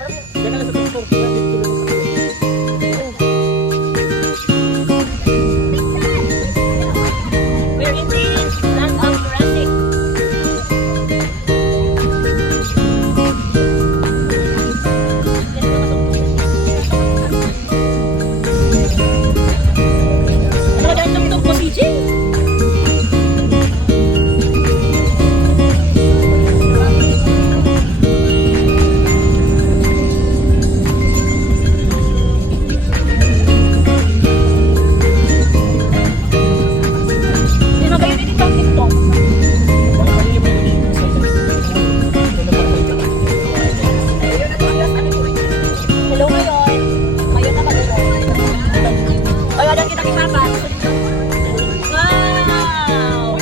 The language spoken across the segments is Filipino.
Diyan ka lang sa transport. We're in the land of Jurassic. Ano ka dyan tungtong po, CJ? Hindi magayon din itong TikTok. Hello ngayon. Ngayon na mag-uwi. Ay, walang kita kisama. Wow!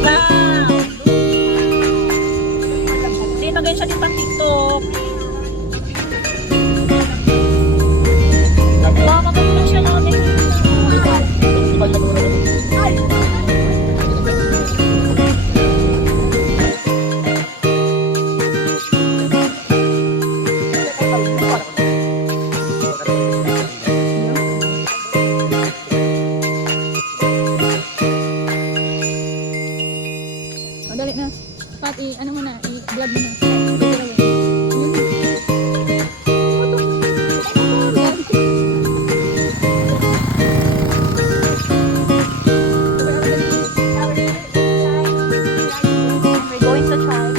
Wow! Hindi magayon siya din pang TikTok. Wow, magayon lang siya namin. Ay! O, dali na. Pat, ano mo na, i-vlog mo na. Yun. We're going to try.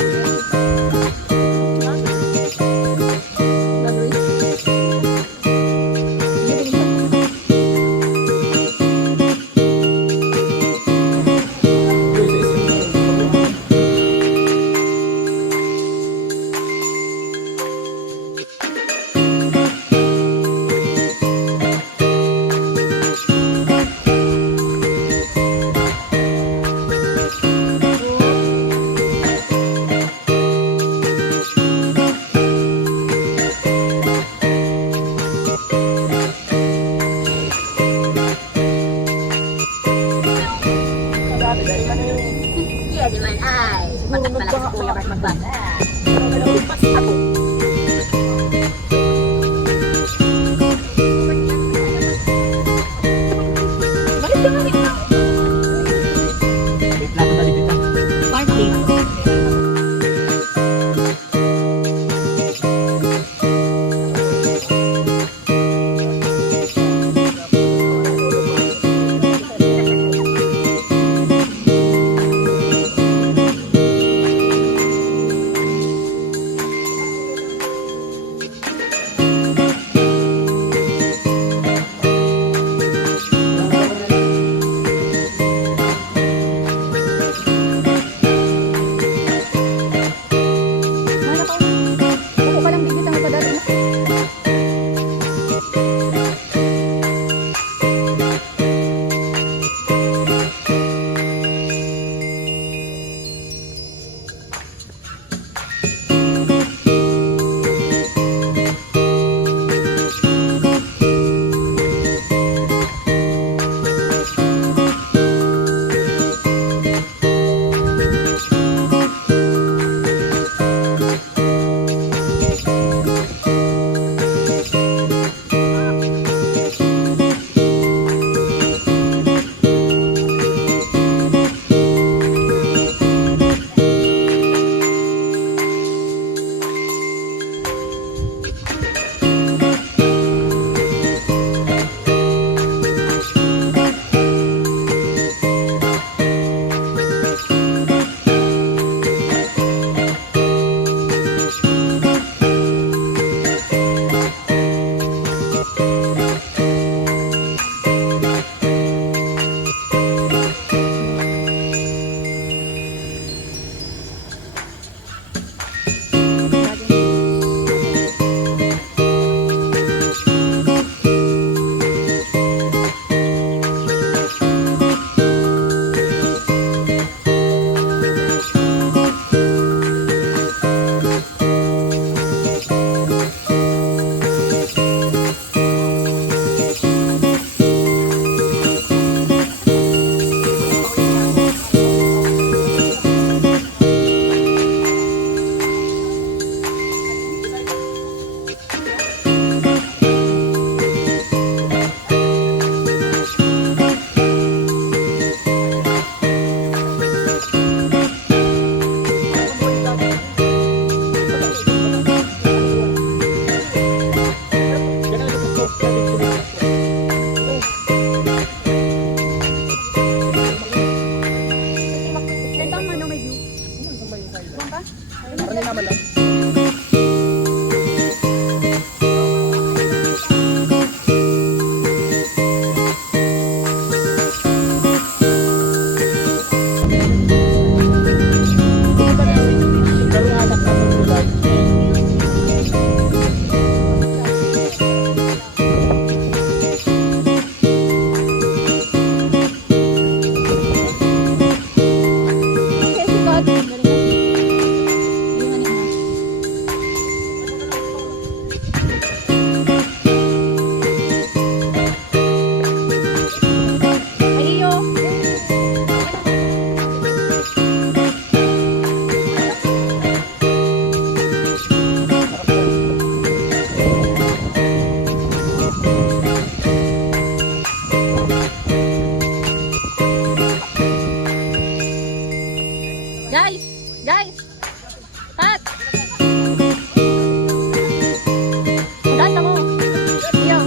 Iya di man ay. Matak pala si Kuya Mark magbasa. Balik ka nga rin. Party. Ano naman lang? Dalawang anak na pagbulag. Okay, sikat. Dali na. Iwan na. Ayo. Guys! Guys! Pat! Maganda mo! Iyo!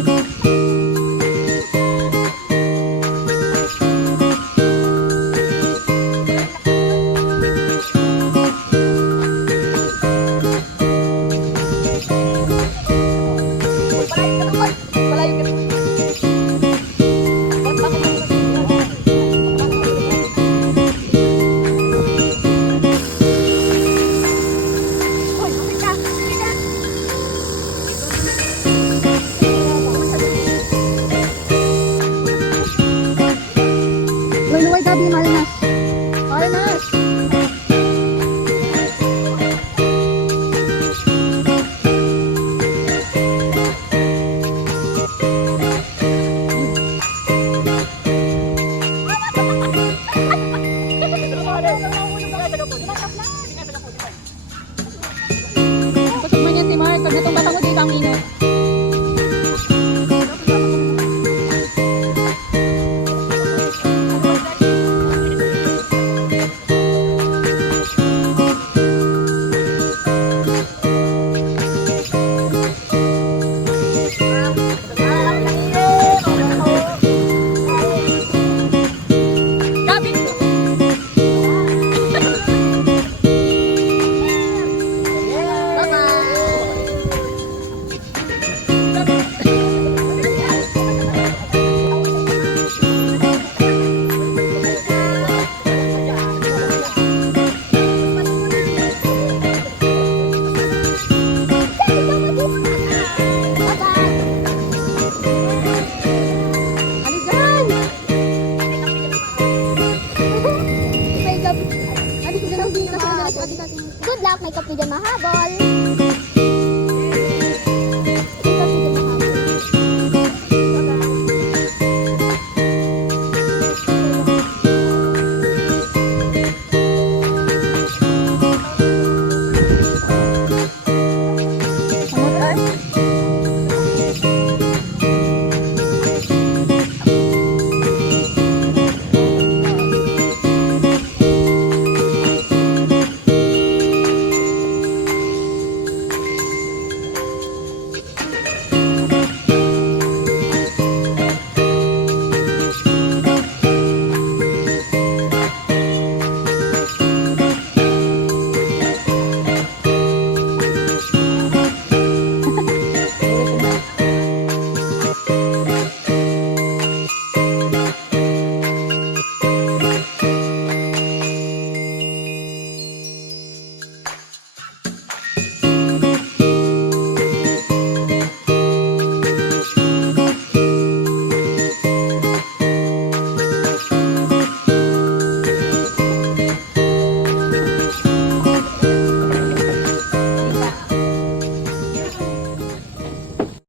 Luway gabi, Marinas! Marinas! Kusog man yan si Mark. Pag natumbat ako dito ang inot. Good luck, may kape dyan mahabol.